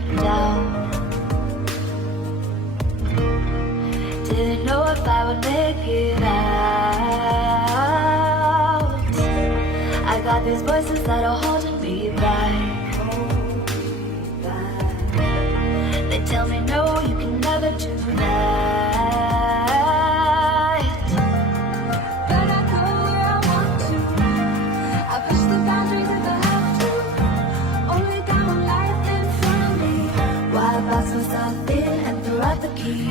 been down. Didn't know if I would make it out. I got these voices that are holding me back. They tell me no, you can never do that. But I go where I want to. I push the boundaries if I have to. Only got one life in front of me. Why box myself in and throw out the key?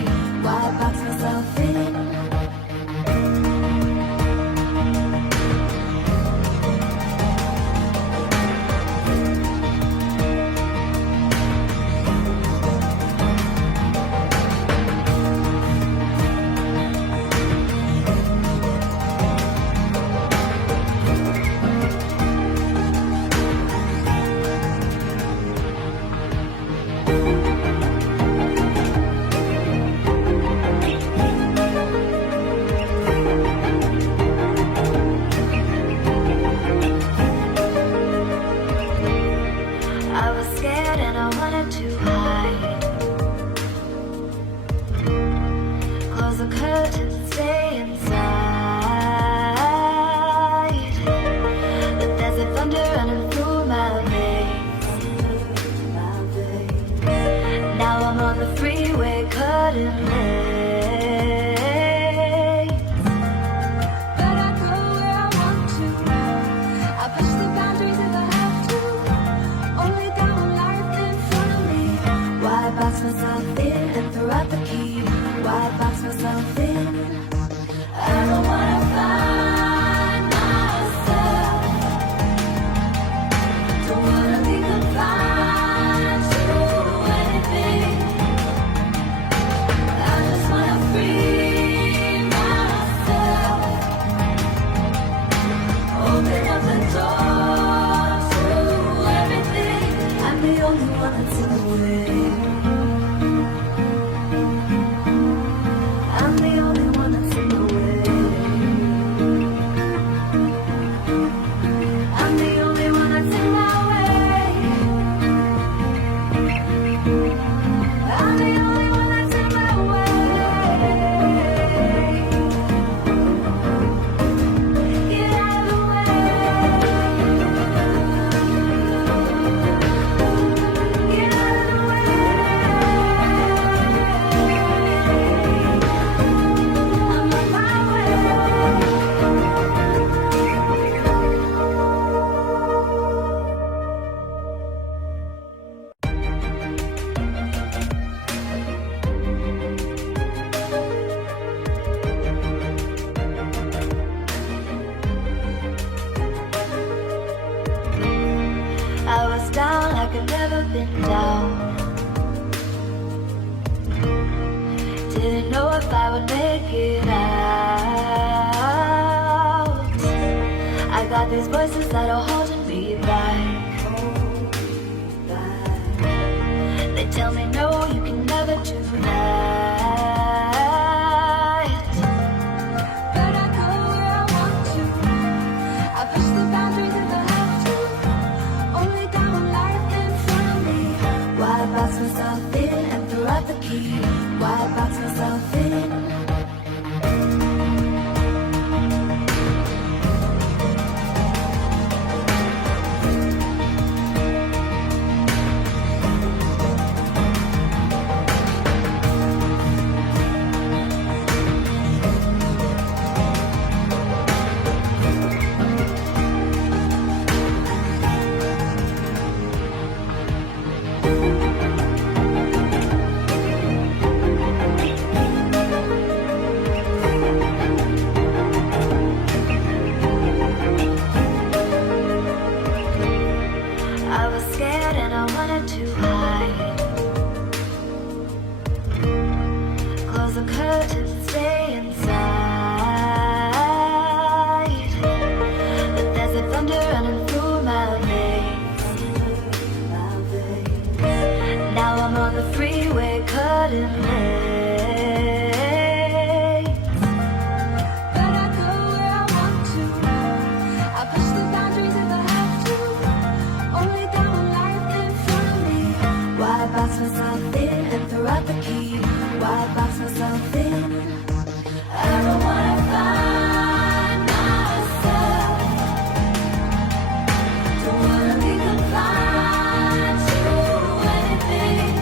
Why box myself in? I was scared and I wanted to hide. Close the curtains and stay inside. But there's a thunder running through my veins. Now I'm on the freeway cutting lanes. But I go where I want to. I push the boundaries if I have to. Only got one life in front of me. Why box myself in and throw out the key? Why box myself in? I don't wanna find myself. Don't wanna be confined to anything. I just wanna free myself. Open up the door to everything. I'm the only one that's in the way. I'm the only one that's in the way. I'm the only one that's in my way. I'm the only one that's in my way. Get out of the way. Get out of the way. I'm on my way. I was down like I'd never been down. Didn't know if I would make it out. I got these voices that are holding me back. They tell me no, you can never do that. But I go where I want to. I push the boundaries if I have to. Only got one life in front of me. Why box myself in and throw out the key? Why box myself in? I was scared and I wanted to hide. Close the curtains and stay inside. But there's a thunder running through my veins. Now I'm on the freeway cutting lanes. But I go where I want to. I push the boundaries if I have to. Only got one life in front of me. Why throw out the key. Why box myself in? I don't wanna find myself. Don't wanna be confined to anything.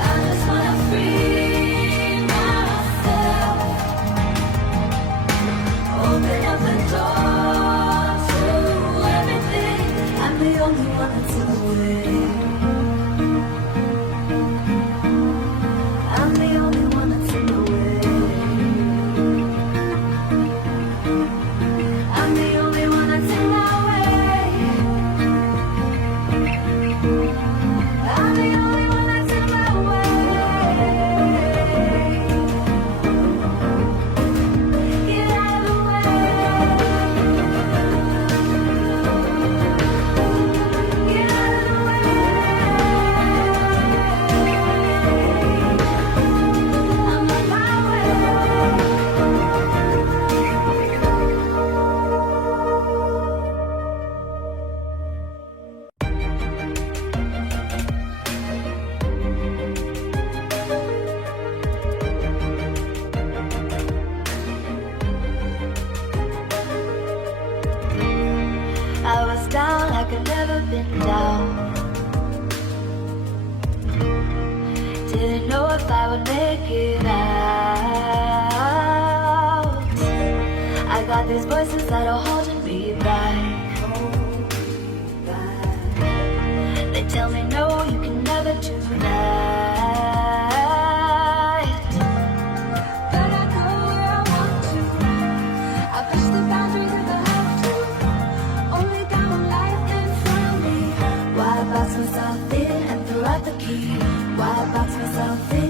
I just wanna free myself. Open up the door to everything. I'm the only one that's in the way. I'm the only one that's in the way. I'm the only one that's in my way. I'm the only one that's in my way. Get out of the way. Get out of the way. I'm on my way. I was down like I've never been down. Didn't know if I would make it out. I got these voices that are holding me back. They tell me no, you can never do that. But I go where I want to. I push the boundaries if I have to. Only got one life in front of me. Why box myself in and throw out the key? Why box myself in?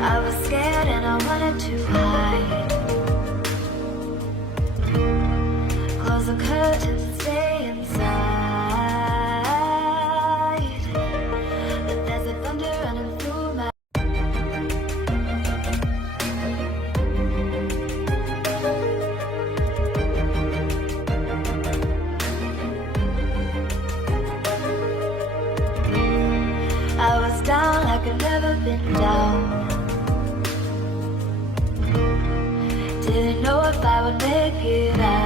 I was scared and I wanted to hide. Close the curtains and stay inside. But there's a thunder running through my. I was down like I've never been down. Didn't know if I would make it out.